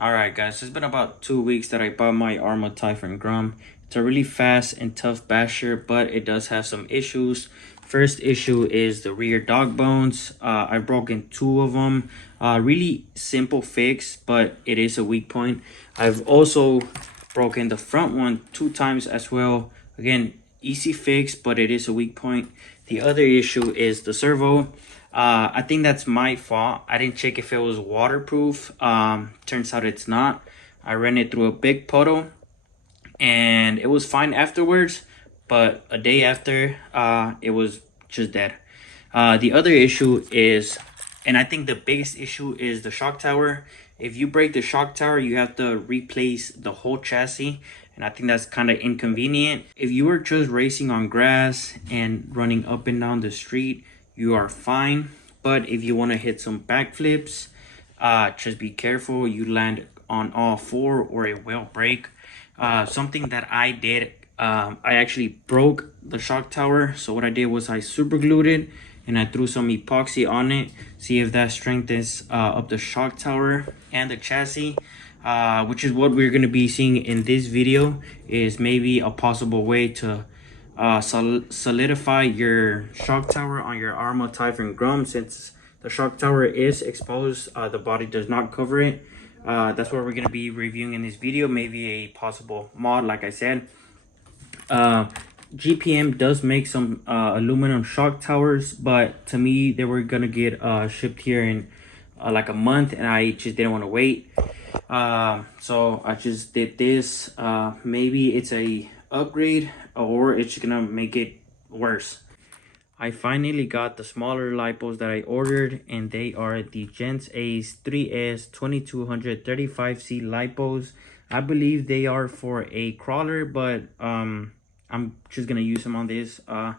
Alright guys, it's been about 2 weeks that I bought my Arma Typhon grom. It's a really fast and tough basher, but it does have some issues. First issue is the rear dog bones. I've broken 2 of them. Really simple fix, but it is a weak point. I've also broken the front one 2 times as well. Again, easy fix, but it is a weak point. The other issue is the servo. I think that's my fault. I didn't check if it was waterproof. Turns out it's not. I ran it through a big puddle and it was fine afterwards, but a day after, it was just dead. The other issue is, and I think the biggest issue is the shock tower. If you break the shock tower, you have to replace the whole chassis, and I think that's kind of inconvenient. If you were just racing on grass and running up and down the street, you are fine. But if you want to hit some backflips, just be careful. You land on all 4 or it will break. Something that I did, I actually broke the shock tower. So what I did was I super glued it and I threw some epoxy on it. See if that strengthens up the shock tower and the chassis, which is what we're going to be seeing in this video, is maybe a possible way to solidify your shock tower on your Arma Typhon grom. Since the shock tower is exposed, the body does not cover it. That's what we're going to be reviewing in this video, maybe a possible mod. Like I said, GPM does make some aluminum shock towers, but to me they were going to get shipped here in like a month, and I just didn't want to wait. So I just did this. Maybe it's a upgrade or it's gonna make it worse. I finally got the smaller lipos that I ordered, and they are the Gens Ace 3S 2235C lipos. I believe they are for a crawler, but I'm just gonna use them on this. I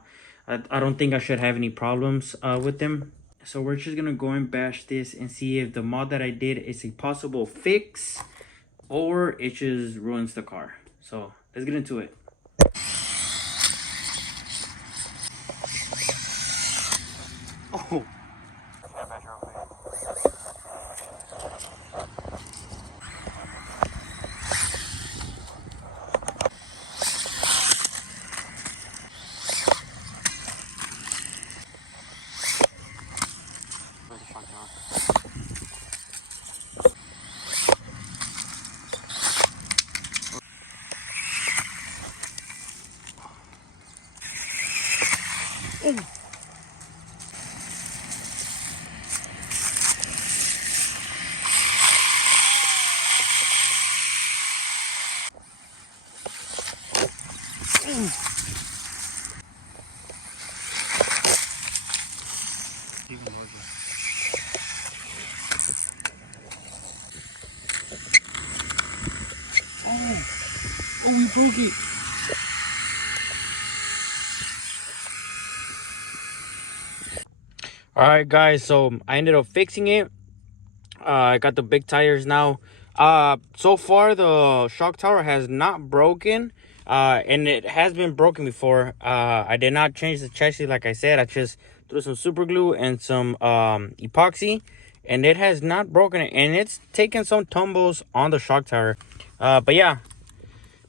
don't think I should have any problems with them. So we're just gonna go and bash this and see if the mod that I did is a possible fix or it just ruins the car. So let's get into it. Oh. Oh, we broke it. All right, guys, so I ended up fixing it. I got the big tires now. So far the shock tower has not broken, and it has been broken before. I did not change the chassis. Like I said, I just threw some super glue and some epoxy, and it has not broken it, and it's taken some tumbles on the shock tower. But yeah,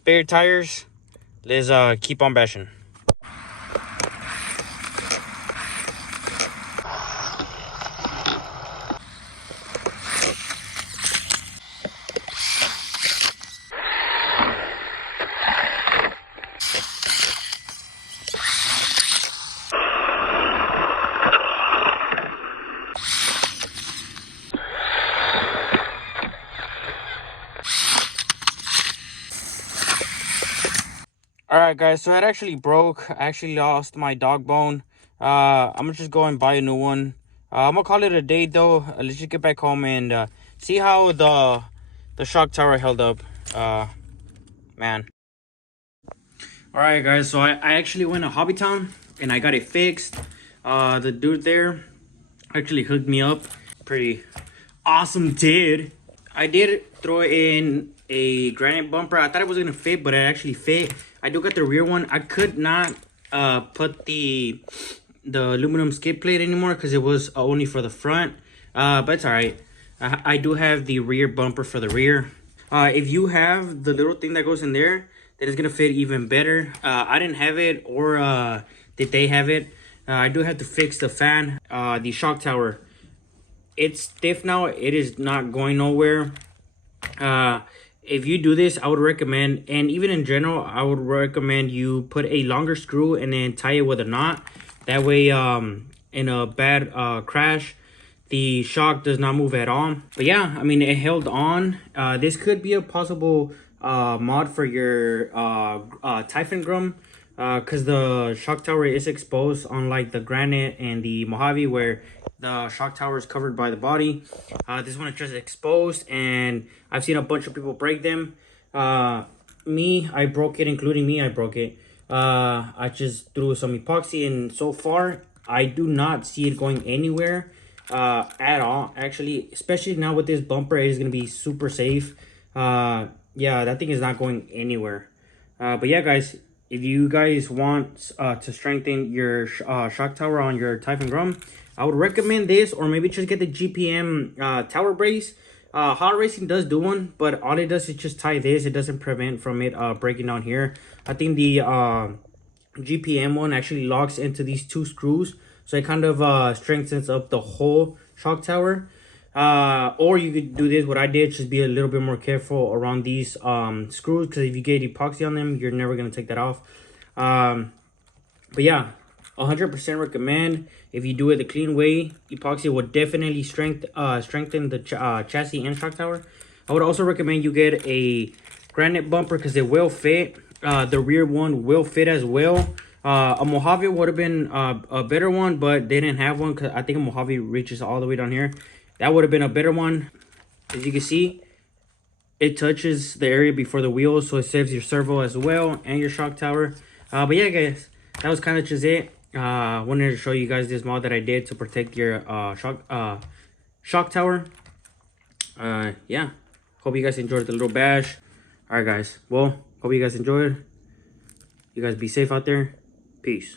bigger tires. Let's keep on bashing. All right, guys, so it actually broke. I actually lost my dog bone. I'm gonna just go and buy a new one. I'm gonna call it a day though. Let's just get back home and see how the shock tower held up. Man. All right, guys, so I actually went to Hobbytown and I got it fixed. The dude there actually hooked me up. Pretty awesome dude. I did throw in a granite bumper. I thought it was gonna fit, but it actually fit. I do got the rear one. I could not put the aluminum skid plate anymore because it was only for the front, but it's all right. I do have the rear bumper for the rear. If you have the little thing that goes in there, then it's gonna fit even better. I didn't have it, or did they have it? I do have to fix the fan. The shock tower, it's stiff now. It is not going nowhere. If you do this, I would recommend, and even in general, I would recommend you put a longer screw and then tie it with a knot. That way, in a bad crash, the shock does not move at all. But yeah, I mean, it held on. This could be a possible mod for your typhon grom, because the shock tower is exposed, unlike the granite and the Mojave where the shock tower is covered by the body. This one is just exposed, and I've seen a bunch of people break them. I broke it, including me, I broke it. I just threw some epoxy, and so far I do not see it going anywhere at all, actually. Especially now with this bumper, it is going to be super safe. Yeah, that thing is not going anywhere. But yeah, guys, if you guys want to strengthen your shock tower on your typhon grom, I would recommend this, or maybe just get the GPM tower brace. Hot Racing does do one, but all it does is just tie this. It doesn't prevent from it breaking down here. I think the GPM one actually locks into these two screws, so it kind of strengthens up the whole shock tower. Or you could do this, what I did, just be a little bit more careful around these screws, because if you get epoxy on them, you're never going to take that off. But yeah, 100% recommend. If you do it the clean way, epoxy will definitely strengthen the chassis and shock tower. I would also recommend you get a granite bumper, because it will fit. The rear one will fit as well. A Mojave would have been a better one, but they didn't have one, because I think a Mojave reaches all the way down here. That would have been a better one. As you can see, it touches the area before the wheels, so it saves your servo as well and your shock tower. But yeah, guys, that was kind of just it. Wanted to show you guys this mod that I did to protect your shock tower. Yeah, hope you guys enjoyed the little bash. All right, guys, well, hope you guys enjoyed. You guys be safe out there. Peace.